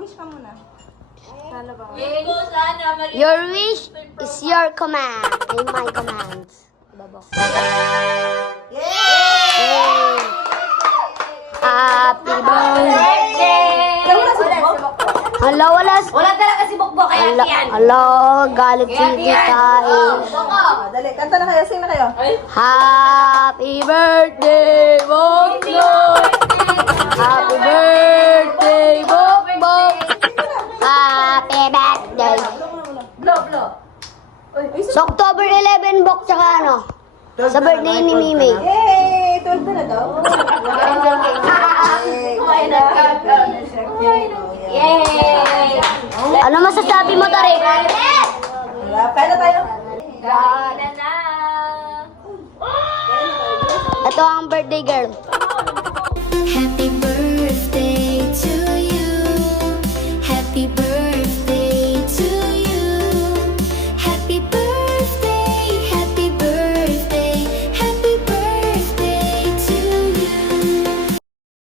Mag-wish ka muna. Sana ba? Your wish is your command. And my commands. Babo. Yay! Happy birthday! Hala, wala talaga si Bokbok. Hala, galit si Tita. Dali, kanta na kayo. Sing na kayo. Happy birthday, Bokbok! Happy birthday, Bokbok! Happy birthday! Sa October 11, Bok, tsaka ano? Sa birthday ni Mimi. Yay! 12 na daw. Yay! Ano masasabi mo, Tari? Kaya na tayo. Gana na! Ito ang birthday girl. Happy